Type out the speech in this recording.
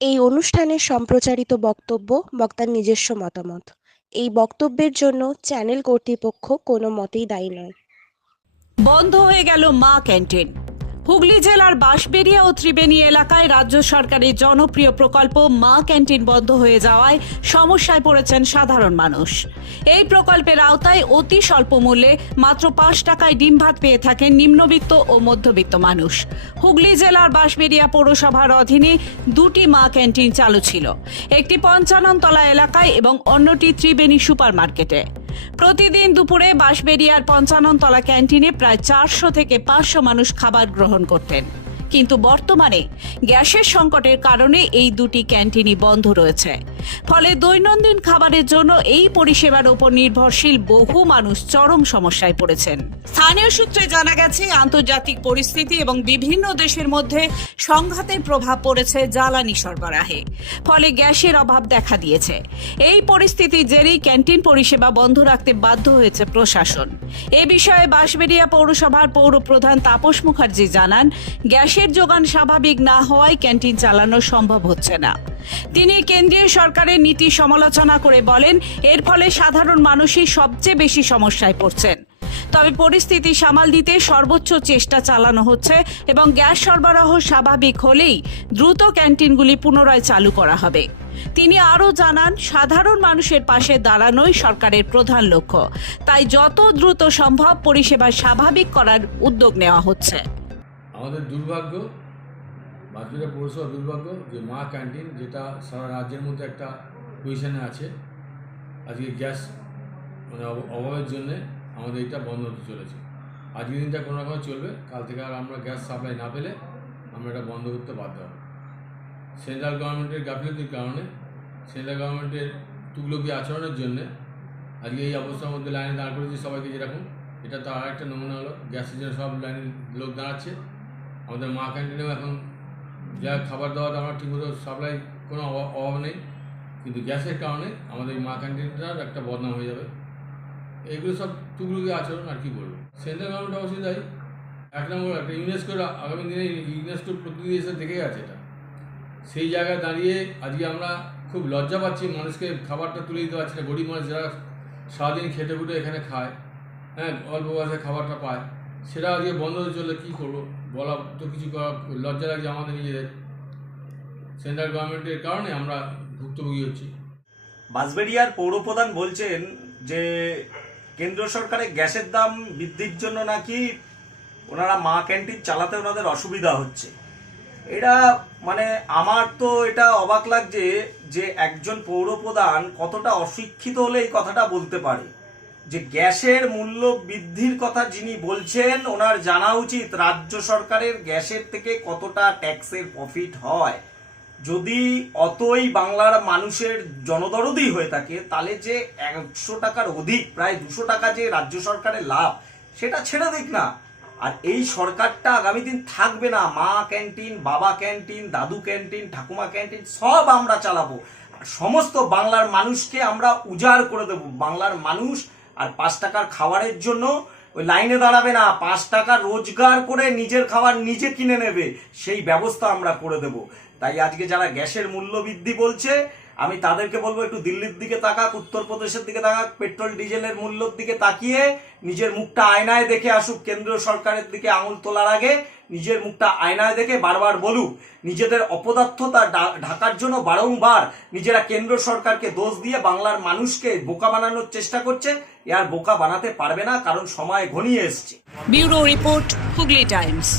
এই অনুষ্ঠানে সম্প্রচারিত বক্তব্য বক্তার নিজস্ব মতামত। এই বক্তব্যের জন্য চ্যানেল কর্তৃপক্ষ কোনো মতেই দায়ী নয়। বন্ধ হয়ে গেল মা ক্যান্টিন। হুগলি জেলার বাঁশবেড়িয়া ও ত্রিবেণী এলাকায় রাজ্য সরকারের জনপ্রিয় প্রকল্প মা ক্যান্টিন বন্ধ হয়ে যাওয়ায় সমস্যায় পড়েছেন সাধারণ মানুষ। এই প্রকল্পের আওতায় অতি স্বল্প মূল্যে মাত্র 5 টাকায় ডিম ভাত পেয়ে থাকেন নিম্নবিত্ত ও মধ্যবিত্ত মানুষ। হুগলি জেলার বাঁশবেড়িয়া পৌরসভার অধীনে 2টি মা ক্যান্টিন চালু ছিল, একটি 55 তলা এলাকায় এবং অন্যটি ত্রিবেণী সুপার মার্কেটে। প্রতিদিন দুপুরে বাঁশবেড়িয়ার 55 তলা ক্যান্টিনে প্রায় 400 থেকে 500 মানুষ খাবার গ্রহণ করতেন, কিন্তু বর্তমানে গ্যাসের সংকটের কারণে এই 2টি ক্যান্টিনই বন্ধ রয়েছে। ফলে দৈনন্দিন খাবারের জন্য এই পরিষেবার উপর নির্ভরশীল বহু মানুষ চরম সমস্যায় পড়েছেন। স্থানীয় সূত্রে জানা গেছে, আন্তর্জাতিক পরিস্থিতি এবং বিভিন্ন দেশের মধ্যে সংঘাতের প্রভাব পড়েছে জ্বালানি সরবরাহে, ফলে গ্যাসের অভাব দেখা দিয়েছে। এই পরিস্থিতির জেরেই ক্যান্টিন পরিষেবা বন্ধ রাখতে বাধ্য হয়েছে প্রশাসন। এ বিষয়ে বাঁশবেড়িয়া পৌরসভার পৌর প্রধান তাপস মুখার্জি জানান, গ্যাসের যোগান স্বাভাবিক না হওয়ায় ক্যান্টিন চালানো সম্ভব হচ্ছে না। তিনি কেন্দ্রীয় সরকারের নীতি সমালোচনা করে বলেন, এর ফলে সাধারণ মানুষই সবচেয়ে বেশি সমস্যায় পড়ছেন। তবে পরিস্থিতি সামাল দিতে সর্বোচ্চ চেষ্টা চালানো হচ্ছে এবং গ্যাস সরবরাহ স্বাভাবিক হলেই দ্রুত ক্যান্টিনগুলি পুনরায় চালু করা হবে। তিনি আরও জানান, সাধারণ মানুষের পাশে দাঁড়ানোই সরকারের প্রধান লক্ষ্য, তাই যত দ্রুত সম্ভব পরিষেবা স্বাভাবিক করার উদ্যোগ নেওয়া হচ্ছে। আমাদের দুর্ভাগ্য, বাঁশবেড়িয়া পৌরসভার দুর্ভাগ্য যে মা ক্যান্টিন, যেটা সারা রাজ্যের মধ্যে একটা পজিশনে আছে, আজকে গ্যাস অভাবের জন্যে আমাদের এটা বন্ধ হতে চলেছে। আজকের দিনটা কোনো রকমে চলবে, কাল থেকে আর আমরা গ্যাস সাপ্লাই না পেলে আমরা এটা বন্ধ করতে বাধ্য হব। সেন্ট্রাল গভর্নমেন্টের গাফিলতির কারণে, সেন্ট্রাল গভর্নমেন্টের তুগলকি আচরণের জন্যে আজকে এই অবস্থার মধ্যে লাইনে দাঁড় করেছে সবাইকে যেরকম। এটা তো আর একটা নমুনা হলো, গ্যাসের জন্য সব লাইনে লোক দাঁড়াচ্ছে। আমাদের মা ক্যান্টিনেও এখন যা খাবার দাবার আমরা ঠিকমতো সাপ্লাই কোনো অভাব নেই, কিন্তু গ্যাসের কারণে আমাদের মা ক্যান্টিনটার একটা বদনাম হয়ে যাবে। এইগুলো সব তুগলকি আচরণ, আর কি বলবো। সেন্ট্রাল গভর্নমেন্ট অবশ্যই দায়ী। এক নম্বর একটা ইউনেস্কোর আগামী দিনে ইউনেস্কোর প্রতিনিধি এসে দেখে গেছে এটা। সেই জায়গায় দাঁড়িয়ে আজকে আমরা খুব লজ্জা পাচ্ছি, মানুষকে খাবারটা তুলে দিতে পারছি না। গরিব মানুষ যারা সারাদিন খেটে খুটে এখানে খায়, হ্যাঁ, অল্প বয়সে খাবারটা পায়, সেটা আজকে বন্ধ হয়ে চললে কী করবো, বলা তো কিছু করা লজ্জা লাগছে আমাদের নিজেদের। সেন্ট্রাল গভর্নমেন্টের কারণে আমরা ভুক্তভোগী হচ্ছি। বাঁশবেড়িয়ার পৌরপ্রধান বলছেন যে কেন্দ্র সরকারের গ্যাসের দাম বৃদ্ধির জন্য নাকি ওনারা মা ক্যান্টিন চালাতে ওনাদের অসুবিধা হচ্ছে। এটা মানে আমার তো এটা অবাক লাগছে যে একজন পৌরপ্রধান কতটা অশিক্ষিত হলে এই কথাটা বলতে পারে, যে গ্যাসের মূল্য বৃদ্ধির কথা যিনি বলছেন ওনার জানা উচিত রাজ্য সরকারের গ্যাসের থেকে কতটা ট্যাক্সের প্রফিট হয়। যদি অতই বাংলার মানুষের জনদরদি হয়ে থাকে, তাহলে যে 100 টাকার অধিক প্রায় 200 টাকা যে রাজ্য সরকারের লাভ, সেটা ছেড়ে দিক না। আর এই সরকারটা আগামী দিন থাকবে না। মা ক্যান্টিন, বাবা ক্যান্টিন, দাদু ক্যান্টিন, ঠাকুমা ক্যান্টিন সব আমরা চালাবো, আর সমস্ত বাংলার মানুষকে আমরা উজাড় করে দেব। বাংলার মানুষ আর 5 টাকার খাবারের জন্য ওই লাইনে দাঁড়াবে না, 5 টাকা রোজগার করে নিজের খাবার নিজে কিনে নেবে, সেই ব্যবস্থা আমরা করে দেব। তাই আজকে যারা গ্যাসের মূল্য বৃদ্ধি বলছে, আমি তাদেরকে বলবো একটু দিল্লির দিকে তাকাক, উত্তরপ্রদেশের দিকে তাকাক, পেট্রোল ডিজেলের মূল্যের দিকে তাকিয়ে নিজের মুখটা আয়নায় দেখে আসুক। কেন্দ্রীয় সরকারের দিকে আঙুল তোলার আগে নিজের মুখটা আয়নায় দেখে বারবার বলুক। নিজেদের অপদার্থতা ঢাকার জন্য বারংবার নিজেরা কেন্দ্র সরকারকে দোষ দিয়ে বাংলার মানুষকে বোকা বানানোর চেষ্টা করছে। আর বোকা বানাতে পারবে না, কারণ সময় ঘনিয়ে এসছে। Bureau report, Hooghly Times.